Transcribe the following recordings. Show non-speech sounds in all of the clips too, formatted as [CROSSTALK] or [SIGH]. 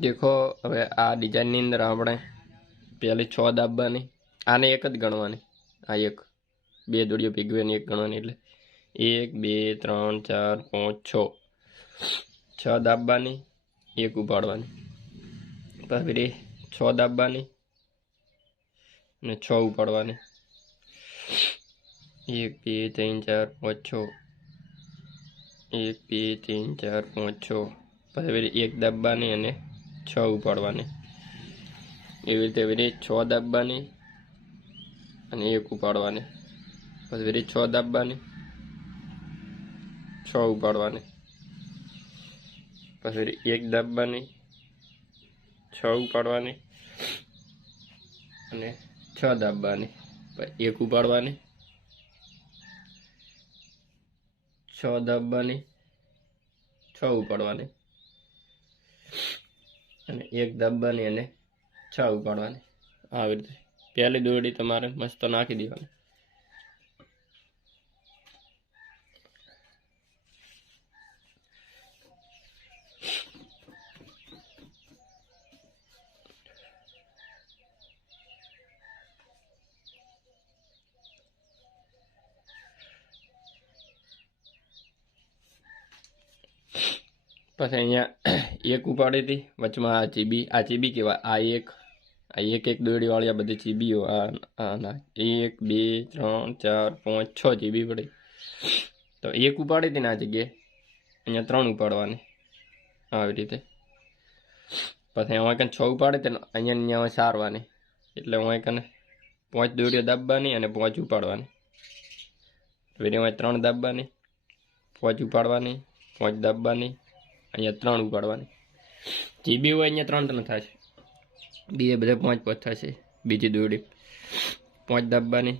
દેખો, હવે આ ડિઝાઇનની અંદર આપણે પહેલી છ દાબવાની આને એક જ ગણવાની. આ એક, બે દોડીઓ ભેગવાની એક ગણવાની એટલે એક, બે, ત્રણ, ચાર, પાંચ, છ. છ દાબવાની એક ઉપાડવાની. પછી છ દાબવાની અને છ ઉપાડવાની. એક, બે, ત્રણ, ચાર, પાંચ, છ. એક, બે, ત્રણ, ચાર, પાંચ, છ. પછી એક દાબવાની અને છ ઉપાડવાની એવી રીતે વળી છ દાબવાની અને એક ઉપાડવાની પછી વેરી છ દાબવાની, છ ઉપાડવાની પછી એક દાબવાની, છ ઉપાડવાની અને છ દાબવાની. એક ઉપાડવાની છ દાબવાની, છ ઉપાડવાની અને એક દબાની અને છ ઉપાડવાની. આવી રીતે. પહેલી દોરડી તમારે મસ્ત નાખી દેવાની. પછી અહીંયા એક ઉપાડી હતી. વચમાં આ ચીબી આ ચીબી કહેવાય. આ એક આ એક એક દોરડીવાળી આ બધી ચીબીઓ આના એક, બે, ત્રણ, ચાર, પાંચ, છ ચીબી પડી. તો એક ઉપાડી હતી ને આ જગ્યાએ. અહીંયા ત્રણ ઉપાડવાની આવી રીતે. પછી અમારે કને છ ઉપાડી હતી ને અહીંયા અહીંયા સારવાની. એટલે હું કને પાંચ દોરીઓ દાબવાની અને પાંચ ઉપાડવાની. ફરી ત્રણ દાબવાની, પાંચ ઉપાડવાની, પાંચ દાબવાની અહીંયા ત્રણ ઉપાડવાની જીબી હોય અહીંયા ત્રણ ત્રણ થશે. બીજે બધા પાંચ પાંચ થશે. બીજી દોરડી પાંચ દાબવાની,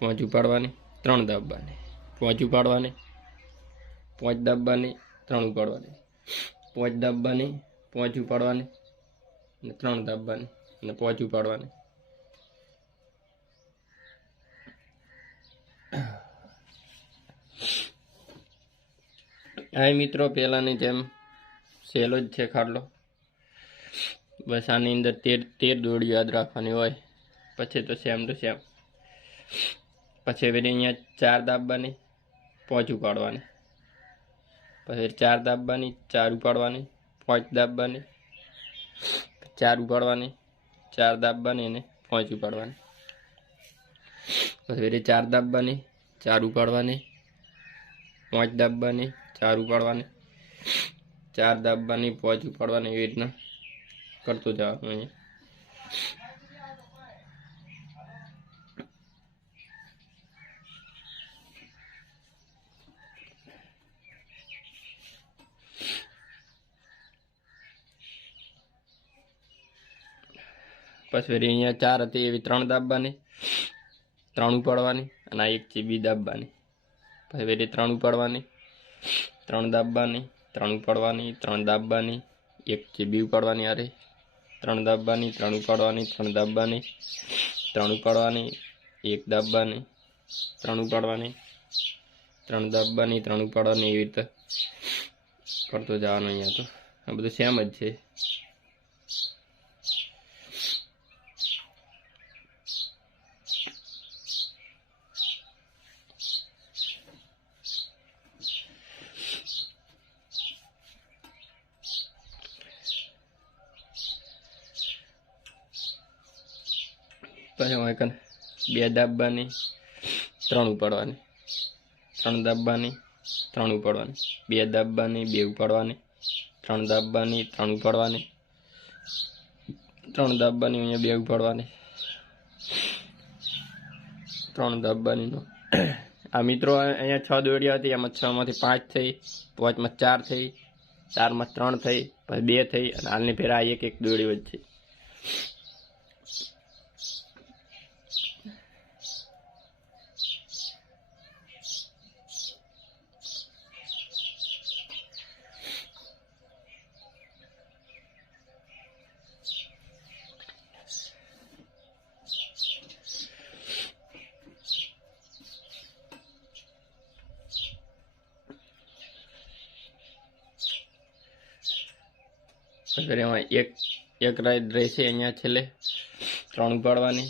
પાંચ ઉપાડવાની, ત્રણ દાબવાની. પાંચ ઉપાડવાની, પાંચ દાબવાની, ત્રણ ઉપાડવાની. પાંચ દાબવાની, પાંચ ઉપાડવાની અને ત્રણ દાબવાની અને પાંચ ઉપાડવાની. આ મિત્રો, પહેલાંની જેમ સહેલો જ છે ખાટલો. બસ આની અંદર તેર તેર દોડી યાદ રાખવાની હોય. પછી તો સેમ ટુ સેમ પછી ફરી અહીંયા ચાર દાબવાની પાંચ ઉપાડવાની. પછી ચાર દાબવાની ચાર ઉપાડવાની, પાંચ દાબવાની ચાર ઉપાડવાની, ચાર દાબવાની અને પાંચ ઉપાડવાની. પછી ફરી ચાર દાબવાની ચાર ઉપાડવાની, પાંચ દાબવાની ચાર ઉપાડવાની. ચાર દાબવાની પાંચ ઉપાડવાની એવી રીતના કરતું જવાનું અહીંયા પછી અહીંયા ચાર હતી, એવી ત્રણ દાબવાની ત્રણ ઉપાડવાની અને આ એક ચીબી દાબવાની પછી વેરી ત્રણ ઉપાડવાની, ત્રણ દાબવાની ત્રણ ઉપાડવાની, ત્રણ દાબવાની, એક ચીબી ઉપાડવાની અરે ત્રણ દાબવાની, ત્રણ ઉપાડવાની, ત્રણ દાબવાની, ત્રણ ઉપાડવાની, એક દાબવાની, ત્રણ ઉપાડવાની, ત્રણ દાબવાની, ત્રણ ઉપાડવાની એવી રીતે કરતો જવાનું અહીંયા તો. આ બધું સેમ જ છે. પછી હું કન બે દાબવાની ત્રણ ઉપાડવાની. ત્રણ દાબવાની ત્રણ ઉપાડવાની. બે દાબવાની બે ઉપાડવાની. ત્રણ દાબવાની ત્રણ ઉપાડવાની. ત્રણ દાબવાની અહીંયા બે ઉપાડવાની. ત્રણ દાબવાનીનો આ મિત્રો અહીંયા છ દોડીઓ હતી. એમાં છમાંથી પાંચ થઈ, પાંચમાં ચાર થઈ, ચારમાં ત્રણ થઈ, પછી બે થઈ, અને હાલની ફેરા એક એક દોડી વચ્ચે પછી એમાં એક એક રાઈડ રહેશે અહીંયા છેલ્લે. ત્રણ ઉપાડવાની.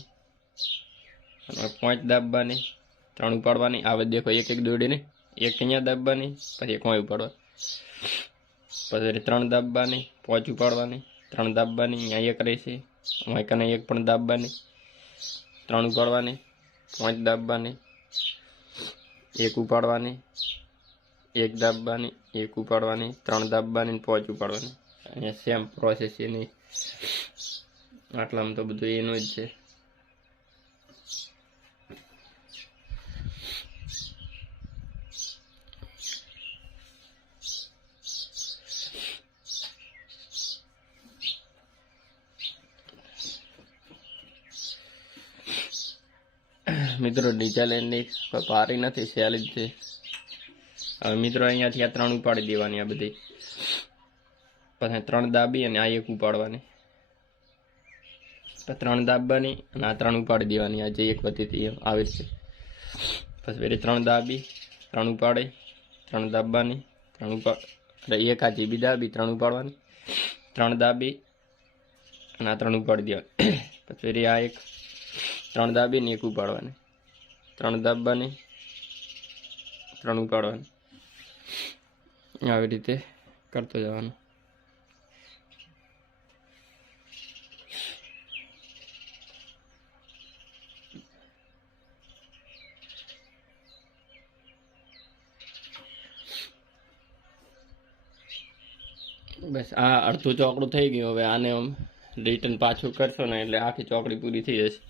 અને પાંચ દાબવાની. ત્રણ ઉપાડવાની. આવે દેખો એક એક દોડીને. એક અહીંયા દાબવાની, પછી એક અહીં ઉપાડવા. પછી ત્રણ દાબવાની, પાંચ ઉપાડવાની. ત્રણ દાબવાની, અહીંયા એક રહેશે. અહીં કને એક પણ દાબવાની. ત્રણ ઉપાડવાની, પાંચ દાબવાની. એક ઉપાડવાની, એક દાબવાની, એક ઉપાડવાની, ત્રણ દાબવાની પાંચ ઉપાડવાની. અહીંયા સેમ પ્રોસેસ એની. આટલામાં તો બધું એનું જ છે. મિત્રો ડીઝલ લાઈનની પારી નથી, સેલ જ છે. હવે મિત્રો, અહીંયાથી આ ત્રણ ઉપાડી દેવાની આ બધી. પછી ત્રણ દાબી અને આ એક ઉપાડવાની. ત્રણ દાબવાની અને આ ત્રણ ઉપાડી દેવાની. આ જે એક વધી હતી આવી રીતે. પછી પેલી ત્રણ દાબી, ત્રણ ઉપાડે, ત્રણ દાબવાની, ત્રણ ઉપાડ એટલે એક આ જીબી દાબી, ત્રણ ઉપાડવાની. ત્રણ દાબી અને આ ત્રણ ઉપાડી દેવાની. [COUGHS] પછી પેલી આ એક, ત્રણ દાબી ને એક ઉપાડવાની. ત્રણ દાબવાની, ત્રણ ઉપાડવાની. આવી રીતે કરતો જવાનું. બસ આ અડધું ચોકડું થઈ ગયું. હવે આને આમ રિટર્ન પાછું કરશો ને એટલે આખી ચોકડી પૂરી થઈ જશે.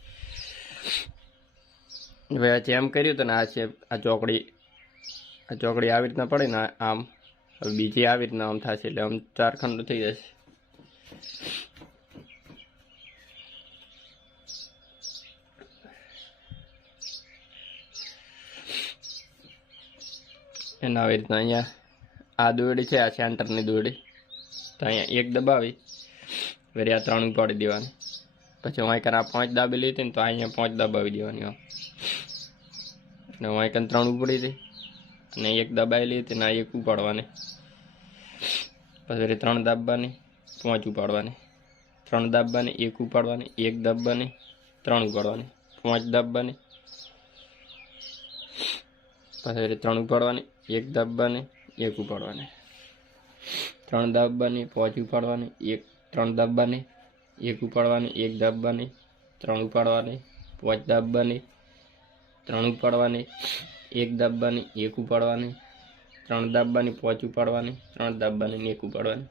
હવે આ જેમ કર્યું તને આ છે, આ ચોકડી આ ચોકડી આવી રીતના પડે ને, આમ, હવે બીજી આવી રીતના આમ થશે એટલે આમ ચાર ખંડ થઈ જશે. એના આવી રીતના અહીંયા આ દોરડી છે, આ સેન્ટરની દોરડી. તો અહીંયા એક દબાવી. વળી આ ત્રણ ઉપાડી દેવાની. પછી હું આ પાંચ દાબી લીધી ને તો અહીંયા પાંચ દબાવી દેવાની આમ. અને હું ત્રણ ઉપડી હતી. અને એક દબાવી લીધી ને આ એક ઉપાડવાની. પછી ત્રણ દાબવાની, પાંચ ઉપાડવાની. ત્રણ દાબવાની, એક ઉપાડવાની, એક દાબવાની, ત્રણ ઉપાડવાની. પાંચ દાબવાની. પછી ત્રણ ઉપાડવાની, એક દાબવાની, એક ઉપાડવાની. ત્રણ દાબવાની પાંચ ઉપાડવાની, એક ત્રણ દાબવાની એક ઉપાડવાની, એક દાબવાની ત્રણ ઉપાડવાની, પાંચ દાબવાની ત્રણ ઉપાડવાની, એક દાબવાની એક ઉપાડવાની, ત્રણ દાબવાની પાંચ ઉપાડવાની, ત્રણ દાબવાની ને એક ઉપાડવાની.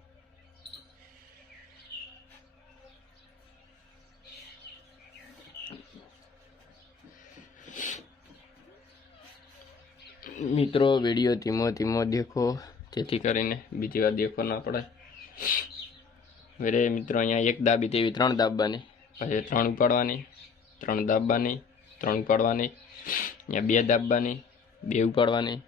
મિત્રો, વીડિયો ધીમો ધીમો દેખો. જેથી કરીને બીજી વાર દેખો ના પડે વેરે મિત્રો, અહીંયા એક દાબી તેવી ત્રણ દાબવાની પછી ત્રણ ઉપાડવાની, ત્રણ દાબવાની ત્રણ ઉપાડવાની. અહીંયા બે દાબવાની બે ઉપાડવાની.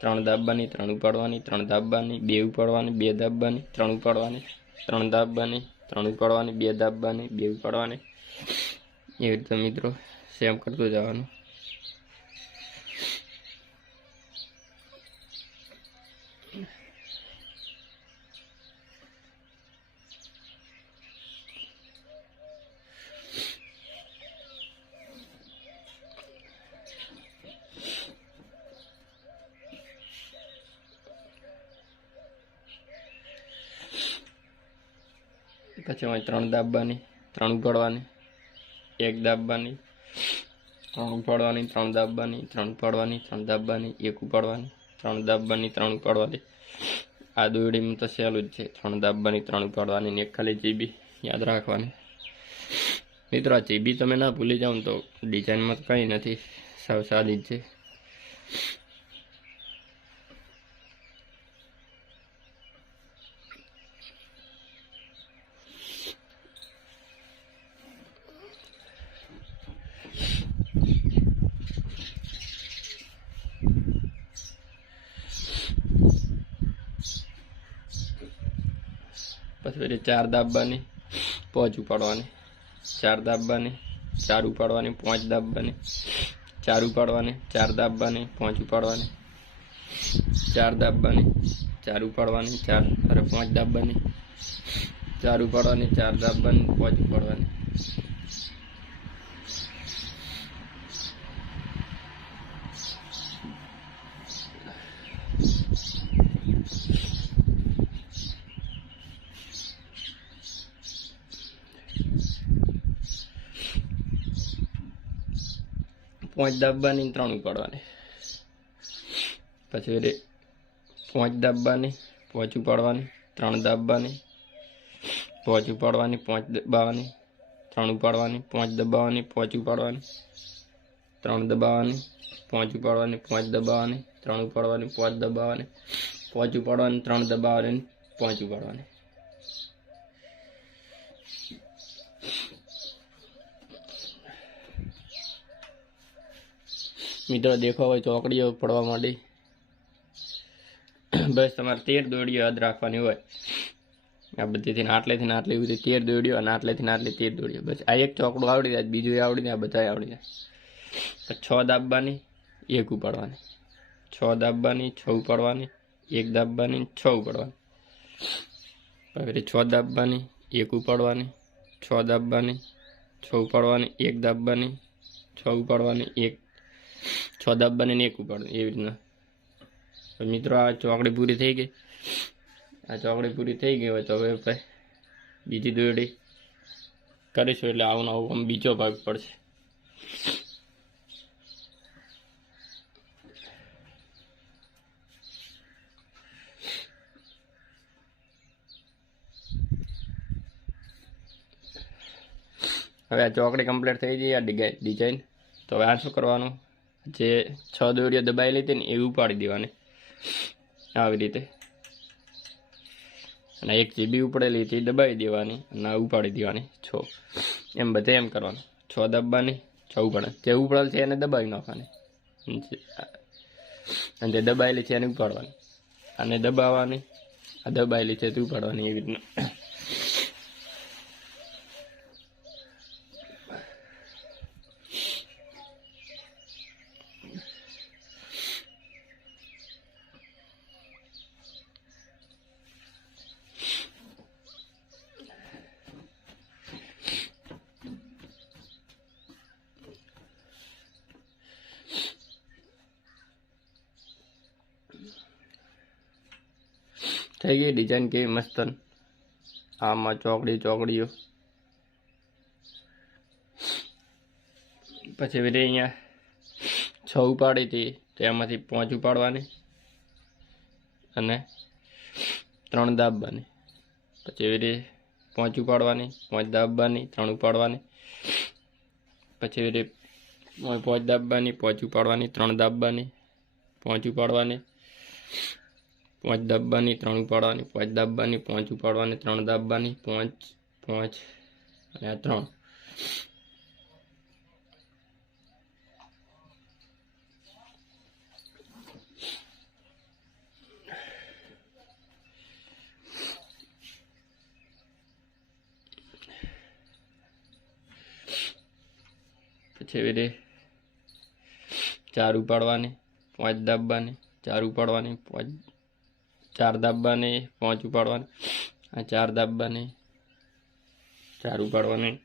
ત્રણ દાબવાની ત્રણ ઉપાડવાની, ત્રણ દાબવાની બે ઉપાડવાની, બે દાબવાની ત્રણ ઉપાડવાની, ત્રણ દાબવાની ત્રણ ઉપાડવાની, બે દાબવાની બે ઉપાડવાની. એવી રીતે મિત્રો સેમ કરતું જવાનું. પછી અહીં ત્રણ દાબવાની ત્રણ ઉપાડવાની, એક દાબવાની ત્રણ ઉપાડવાની, ત્રણ દાબવાની ત્રણ ઉપાડવાની, ત્રણ દાબવાની એક ઉપાડવાની, ત્રણ દાબવાની ત્રણ ઉપાડવાની. આ દોરડીમાં તો સહેલું જ છે. ત્રણ દાબવાની ત્રણ ઉપાડવાની એક ખાલી ચીબી યાદ રાખવાની. મિત્રો, આ ચીબી તમે ના ભૂલી જાઓ તો ડિઝાઇનમાં તો કંઈ નથી. સાવ સાદી જ છે. પેલી ચાર દાબવાની પાંચ ઉપાડવાની, ચાર દાબવાની ચાર ઉપાડવાની, પાંચ દાબવાની ચાર ઉપાડવાની, ચાર દાબવાની પાંચ ઉપાડવાની, ચાર દાબવાની ચાર ઉપાડવાની, ચાર, અરે પાંચ દાબવાની ચાર ઉપાડવાની, ચાર દાબવાની પાંચ ઉપાડવાની. પાંચ દાબવાની ત્રણ ઉપાડવાની. પછી રે પાંચ દાબવાની પાંચ ઉપાડવાની, ત્રણ દાબવાની પાંચ ઉપાડવાની, પાંચ દબાવવાની ત્રણ ઉપાડવાની, પાંચ દબાવવાની પાંચ ઉપાડવાની, ત્રણ દબાવવાની પાંચ ઉપાડવાની, પાંચ દબાવવાની ત્રણ ઉપાડવાની, પાંચ દબાવવાની પાંચ ઉપાડવાની, ત્રણ દબાવવાની પાંચ ઉપાડવાની. મિત્રો દેખો હોય ચોકડીઓ પડવા માંડી. બસ તમારે તેર દોડીઓ યાદ રાખવાની હોય. આ બધીથી આટલેથી આટલી બધી તેર દોડીઓ અને આટલેથી આટલી તેર દોડીઓ બસ આ એક ચોકડું આવડી જાય, બીજું આવડી જાય બધા આવડી જાય. છ દાબવાની એક ઉપાડવાની. છ દાબવાની છ ઉપાડવાની, એક દાબવાની છ ઉપાડવાની. પછી છ દાબવાની એક ઉપાડવાની, છ દાબવાની છ ઉપાડવાની, એક દાબવાની છ ઉપાડવાની, એક છ દાબવાની ને એક ઉપાડ, એવી રીતના. મિત્રો, આ ચોકડી પૂરી થઈ ગઈ. આ ચોકડી પૂરી થઈ ગઈ હોય તો હવે આપણે બીજી દોરડી કરીશું એટલે આવું આવું આમ બીજો ભાગ પડશે. હવે આ ચોકડી કમ્પ્લીટ થઈ ગઈ, આ ડિઝાઇન. તો હવે આ શું કરવાનું? જે છ દોરીઓ દબાયેલી હતી ને એ ઉપાડી દેવાની. આવી રીતે. અને એક જીબી ઉપડેલી હતી દબાવી દેવાની અને ઉપાડી દેવાની છ. એમ બધે એમ કરવાનું. છ દબાવવાની, છ ઉપાડે. જે ઉપડેલ છે એને દબાવી નાખવાની. અને જે દબાયેલી છે એને ઉપાડવાની. અને દબાવવાની, આ દબાયેલી છે તે ઉપાડવાની એવી રીતના. થઈ ગઈ ડિઝાઇન કેવી મસ્ત આમાં ચોકડી, ચોકડીઓ. પછી વળી અહીંયા છ ઉપાડી હતી તેમાંથી પાંચ ઉપાડવાની અને ત્રણ દાબવાની. પછી વળી પાંચ ઉપાડવાની, પાંચ દાબવાની, ત્રણ ઉપાડવાની. પછી વળી પાંચ દાબવાની, પાંચ ઉપાડવાની, ત્રણ દાબવાની, પાંચ ઉપાડવાની. પાંચ દાબવાની ત્રણ ઉપાડવાની, પાંચ દાબવાની પાંચ ઉપાડવાની, ત્રણ દાબવાની પાંચ પાંચ, અને આ ત્રણ. પછી એવી રીતે ચાર ઉપાડવાની, પાંચ દાબવાની ચાર ઉપાડવાની, પાંચ ચાર દાબાને પાંચ ઉપાડવાની. આ ચાર દાબાને ચાર ઉપાડવાની.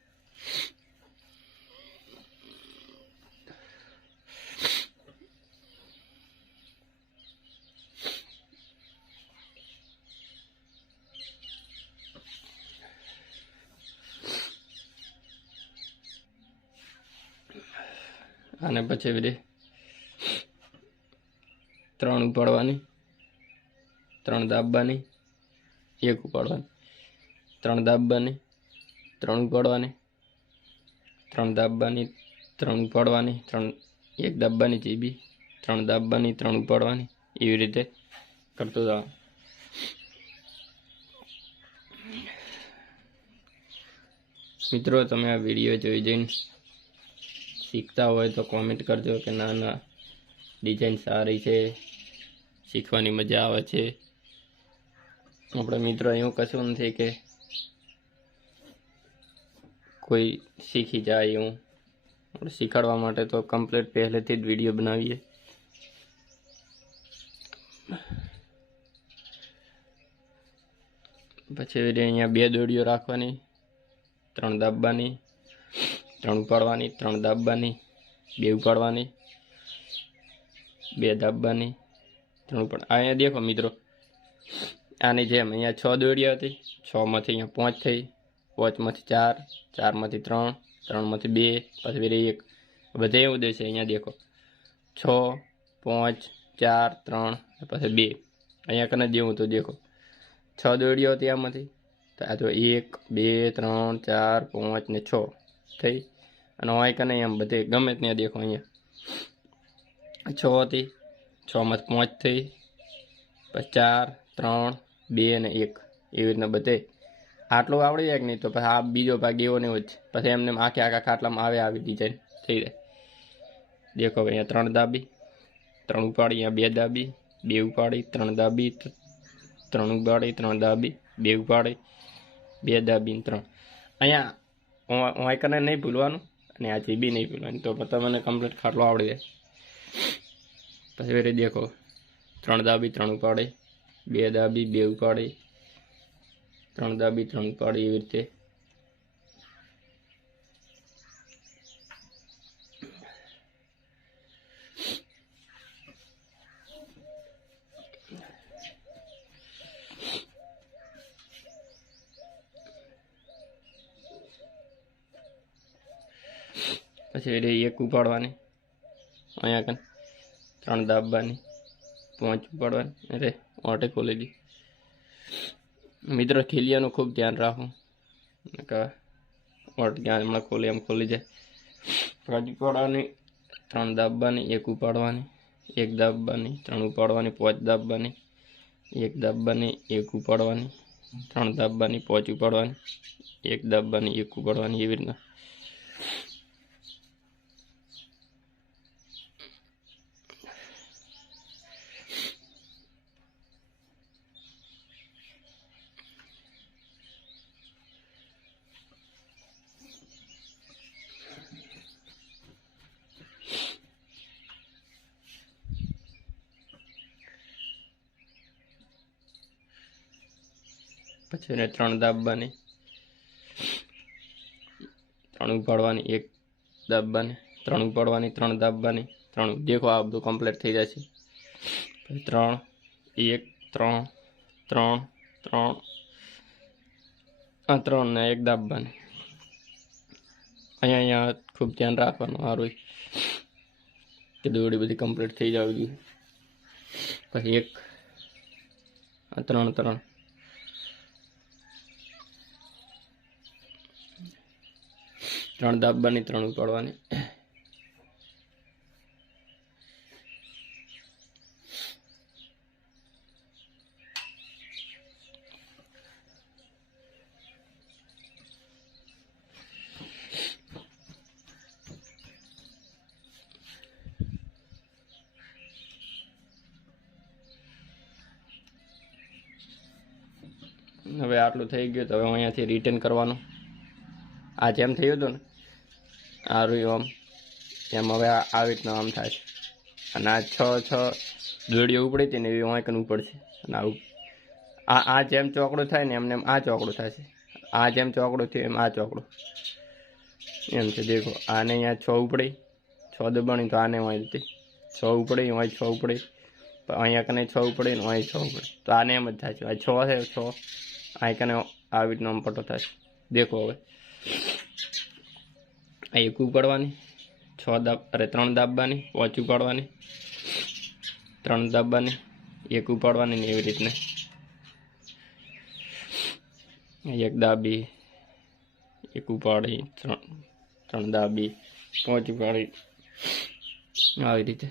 અને પછી રીતે ત્રણ ઉપાડવાની. ત્રણ દાબવાની એક ઉપાડવાની ત્રણ દાબવાની ત્રણ ઉપાડવાની ત્રણ દાબવાની ત્રણ ઉપાડવાની ત્રણ, એક દાબવાની જીબી ત્રણ દાબવાની ત્રણ ઉપાડવાની એવી રીતે કરતો જવાનું. મિત્રો, તમે આ વીડિયો જોઈ જઈને શીખતા હોય તો કોમેન્ટ કરજો કે ના ના ડિઝાઇન સારી છે, શીખવાની મજા આવે છે. આપણે મિત્રો એવું કશું નથી કે કોઈ શીખી જાય એવું. આપણે શીખવાડવા માટે તો કમ્પ્લીટ પહેલેથી જ વીડિયો બનાવીએ. પછી અહીંયા બે દોડીઓ રાખવાની. ત્રણ દાબવાની, ત્રણ ઉપાડવાની, ત્રણ દાબવાની, બે ઉપાડવાની, બે દાબવાની, ત્રણ ઉપાડ અહીંયા દેખો મિત્રો. આની જેમ અહીંયા છ દોડીઓ હતી. છમાંથી અહીંયા પાંચ થઈ. પાંચમાંથી ચાર, ચારમાંથી ત્રણ, ત્રણમાંથી બે, પછી ફરી એક. બધે એવું છે અહીંયા દેખો. છ, પાંચ, ચાર, ત્રણ, પછી બે. અહીંયા કને જેવું તો દેખો. છ દોડીઓ હતી આમાંથી. તો આ તો એક, બે, ત્રણ, ચાર, પાંચ ને છ થઈ. અને અહીં કને એમ બધે ગમે ત્યાં દેખો અહીંયા. છ હતી. છમાંથી પાંચ થઈ. પછી ચાર, ત્રણ બે અને એક, એવી રીતના બધે. આટલું આવડી જાય કે નહીં તો પછી આ બીજો ભાગ એવો ને એવો જ. પછી એમને એમ આખે આખા ખાટલામાં આવે આવી ડિઝાઇન થઈ જાય. દેખો ભાઈ અહીંયા ત્રણ દાબી, ત્રણ ઉપાડી, અહીંયા બે દાબી, બે ઉપાડી, ત્રણ દાબી ત્રણ ઉપાડી, ત્રણ દાબી, બે ઉપાડી, બે દાબી ત્રણ. અહીંયા વાંકરને નહીં ભૂલવાનું અને આ જીબી નહીં ભૂલવાની. તો તમને કમ્પ્લીટ ખાટલો આવડી જાય. પછી દેખો. ત્રણ દાબી, ત્રણ ઉપાડી બે દાબી, બે ઉપાડી ત્રણ દાબી, ત્રણ ઉપાડી એવી રીતે. પછી એ રહી એક ઉપાડવાની અહીંયા કન ત્રણ દાબવાની. પાંચ ઉપાડવાની અરે ઓટે ખોલી દી મિત્રો, ખીલિયાનું ખૂબ ધ્યાન રાખો. ઓટ ક્યાં હમણાં ખોલી, એમ ખોલી જાય. પાંચ પડવાની ત્રણ દાબવાની, એક ઉપાડવાની, એક દાબવાની, ત્રણ ઉપાડવાની, પાંચ દાબવાની, એક દાબવાની, એક ઉપાડવાની, ત્રણ દાબવાની, પાંચ ઉપાડવાની, એક દાબવાની, એક ઉપાડવાની, એવી રીતના. પછી એને ત્રણ દાબવાની. ત્રણ ઉપાડવાની, એક દાબવાની, ત્રણ ઉપાડવાની, ત્રણ દાબવાની. ત્રણ, દેખો આ બધું કમ્પ્લીટ થઈ જાય છે. પછી ત્રણ, એક, ત્રણ ત્રણ ત્રણ. આ ત્રણ ને એક દાબવાની. અહીંયા અહીંયા ખૂબ ધ્યાન રાખવાનું સારું કે દોડી બધી કમ્પ્લીટ થઈ જવી પછી એક, આ ત્રણ ત્રણ. ત્રણ દાબવાની ત્રણ ઉપાડવાની. હવે આટલું થઈ ગયું તો હવે અહીંયાથી રિટર્ન કરવાનું. આ જેમ થયું હતું ને આ રહ્યું આમ એમ હવે આવી રીતના આમ થાય છે. અને આ છ છ દોડીઓ ઉપડી હતી ને એવી વાંકન ઉપડશે અને આવું આ આ જેમ ચોકડું થાય ને એમને એમ આ ચોકડું થશે આ જેમ ચોકડું થયું એમ આ ચોકડું. એમ છે, દેખો, આને અહીંયા છ ઉપડી, છ દબાણી તો આને વાંચ હતી. છ ઉપડી વાંચ છ ઉપડી. અહીંયા કને છ ઉપડી ને વાંચ છ ઉપડી. તો આને એમ જ થાય છે. આ છ છે, છ. અહીં કને આવી રીતનો આમ પટ્ટો થશે દેખો હવે. આ એક ઉપાડવાની છ દાબ, અરે ત્રણ દાબવાની, પાંચ ઉપાડવાની ત્રણ દાબવાની, એક ઉપાડવાની ને એવી રીતને. એક દાબી, એક ઉપાડી, ત્રણ ત્રણ દાબી, પાંચ ઉપાડી. આવી રીતે.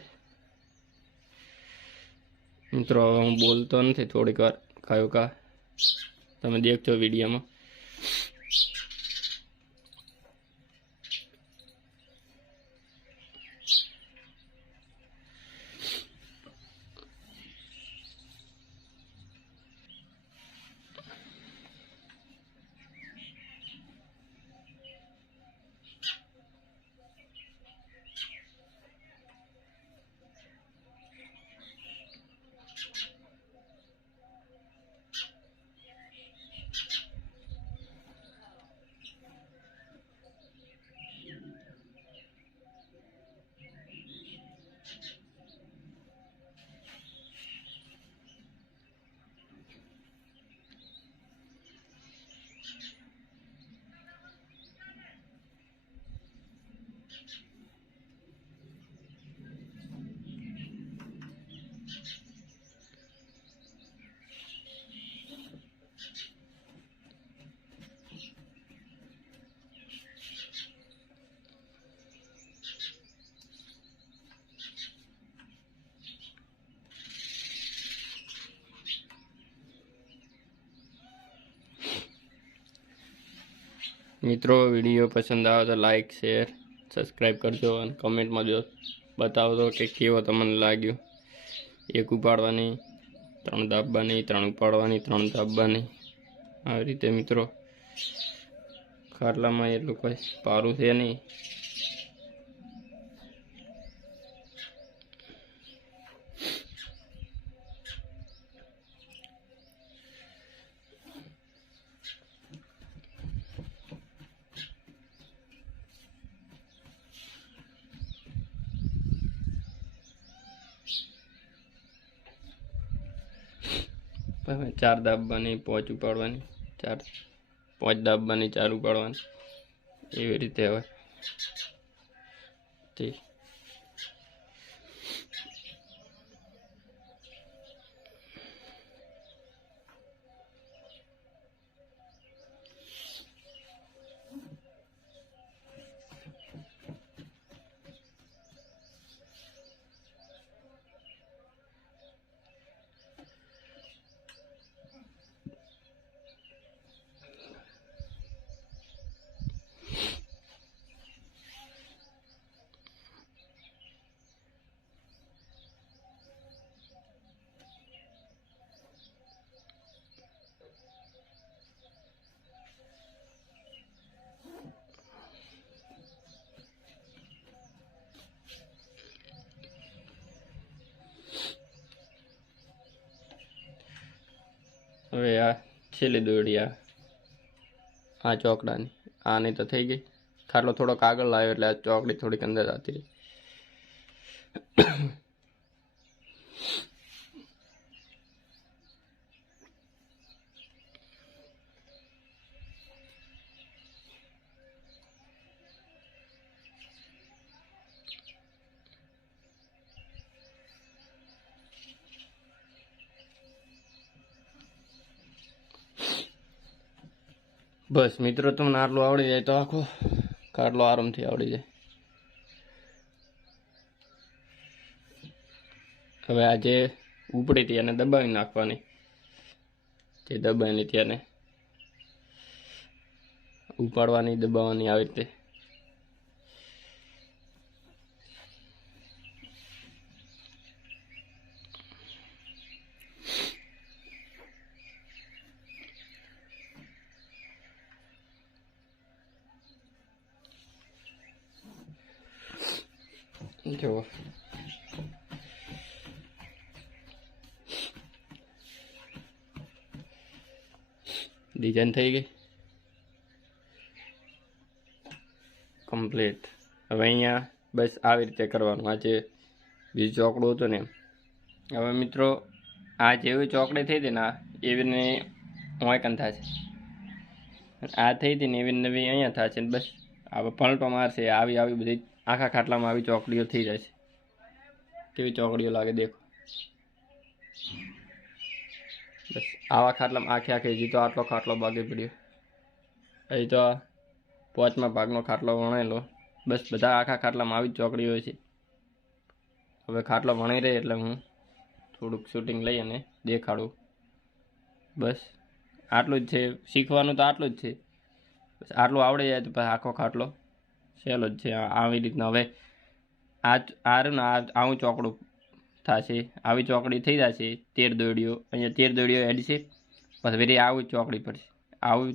મિત્રો હું બોલતો નથી, થોડીક વાર. કયો કા? તમે દેખજો વિડીયોમાં. મિત્રો, વીડિયો પસંદ આવે તો લાઇક શેર સબસ્ક્રાઈબ કરજો અને કમેન્ટમાં જો બતાવજો કે કેવો તમને લાગ્યો. એક ઉપાડવાની, ત્રણ દાબવાની, ત્રણ ઉપાડવાની, ત્રણ દાબવાની. આવી રીતે મિત્રો. ખાટલામાં એટલું કોઈ પારું છે નહીં. ચાર દાબવાની પોચ ઉપાડવાની. ચાર પાંચ દાબવાની ચાર ઉપાડવાની. એવી રીતે હવે. તે હવે આ છેલ્લી દોરડી આ આ ચોકડાની આની તો થઈ ગઈ. ખાટલો થોડોક આગળ લાવ્યો એટલે આ ચોકડી થોડીક અંદર જતી બસ, મિત્રો, તમને આટલું આવડી જાય તો આખો કાટલો આરામથી આવડી જાય. હવે આ જે ઉપડી હતી એને દબાવી નાખવાની. જે દબાવીને ત્યાંને ઉપાડવાની, દબાવવાની આવી રીતે જુઓ ડિઝાઇન થઈ ગઈ. કમ્પ્લીટ હવે અહીંયા બસ આવી રીતે કરવાનું. આ જે બીજું ચોકડું હતું ને હવે મિત્રો, આ જેવી ચોકડી થઈ હતી ને એવીને વાંકન થશે. આ થઈ હતી ને, એવી નવી અહીંયા થશે ને બસ. હવે પલટો મારશે, આવી આવી બધી આખા ખાટલામાં આવી ચોકડીઓ થઈ છે કેવી ચોકડીઓ લાગે, દેખો. બસ. આવા ખાટલામાં આખે આખે, હજી તો આટલો ખાટલો બાકી પડ્યો. અહીં તો પાંચમા ભાગનો ખાટલો વણેલો. બસ, બધા આખા ખાટલામાં આવી જ ચોકડી હોય છે. હવે ખાટલો વણી રહે એટલે હું થોડુંક શૂટિંગ લઈ અને દેખાડું. બસ, આટલું જ છે. શીખવાનું તો આટલું જ છે. બસ, આટલું આવડી જાય તો આખો ખાટલો સહેલો જ છે. આવી રીતના. હવે આ ચ- આ રહ્યું ને, આ આવું ચોકડું થશે. આવી ચોકડી થઈ જશે. તેર દોડીઓ અહીંયા તેર દોડીઓ હેડ છે. પછી વેરી આવું ચોકડી પડશે આવું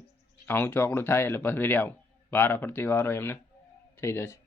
આવું ચોકડું થાય એટલે પછી આવું. વારા ફરતી વારો એમને થઈ જશે.